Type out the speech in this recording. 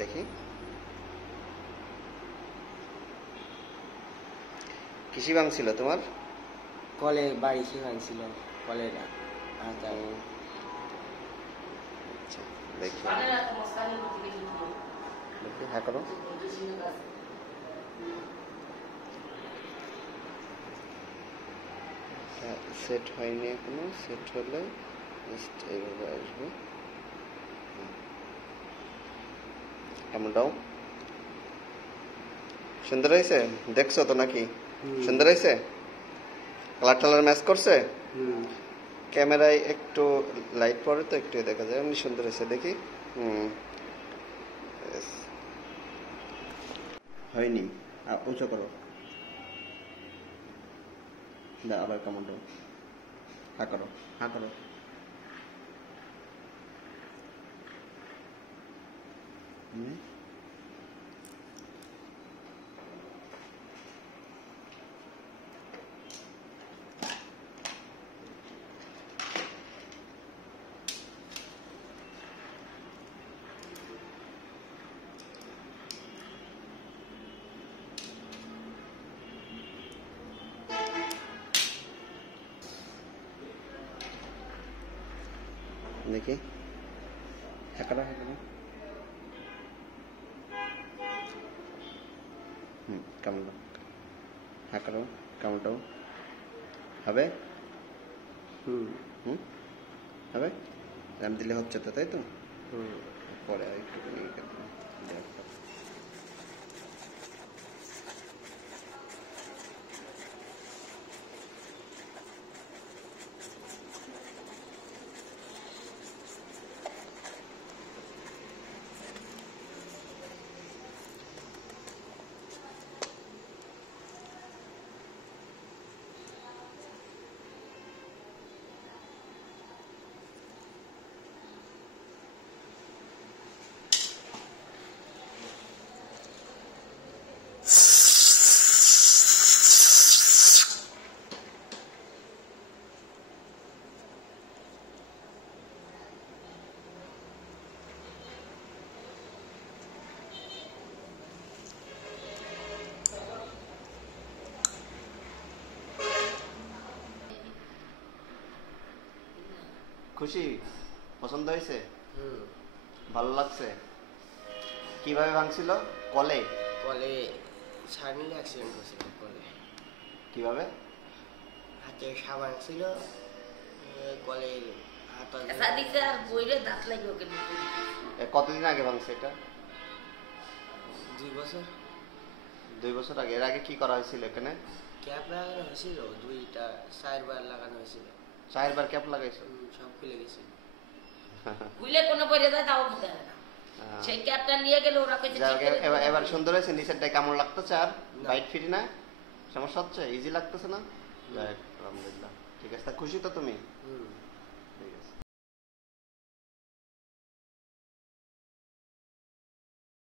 দেখি কিসি ভাঙছিল তোমার? কলে বাড়ি সে ভাঙছিল, কলের আচ্ছা। দেখি দেখি, হ্যাঁ করো। সেট হয়নি এখনো, সেট হলে এইভাবে আসবে। কেমনটাও সুন্দর হয়েছে, দেখছো তো নাকি? সুন্দর হয়েছে, কালার টালার ম্যাচ করছে। ক্যামেরায় একটু লাইট পড়ে তো একটু দেখা যায়, এমনি সুন্দর হয়েছে। দেখি হয়নি, উঁচু করো, দা আবার কেমনটাও হ্যাঁ করো, হ্যাঁ করো। দেখি হ্যাঁ করো, হ্যাঁ করো। কেমন হ্যাঁ করো, কেমনটাও হবে। হবে, র্যাম দিলে হচ্ছে তো, তাই তো। পরে আর একটু খুশি, পছন্দ হয়েছে, ভালো লাগছে। কিভাবে ভাঙছিল? কলে, কলে সামনে অ্যাক্সিডেন্ট হয়েছিল। কলে কিভাবে? হাতে সাবান ছিল, কলের হাত কতদিন আগে ভাঙছে এটা? 2 বছর। 2 বছর আগে। এর আগে কি করা হয়েছিল এখানে? ক্যাপ লাগানো হয়েছিল, 4বার লাগানো হয়েছিল। 4বার ক্যাপ লাগাইছো? সব খুলে গেছে। খুলে কোনো পরে যায় তাও বুঝতে হবে না, সেই ক্যাপটা নিয়ে গেলে ওরা কইছে ঠিক করে। এবার সুন্দর হয়েছে। নিচেরটা কেমন লাগতেছে? আর বাইট ফিট না, সমস্যা হচ্ছে? ইজি লাগতেছে না? যাক আলহামদুলিল্লাহ, ঠিক আছে। খুশি তো তুমি?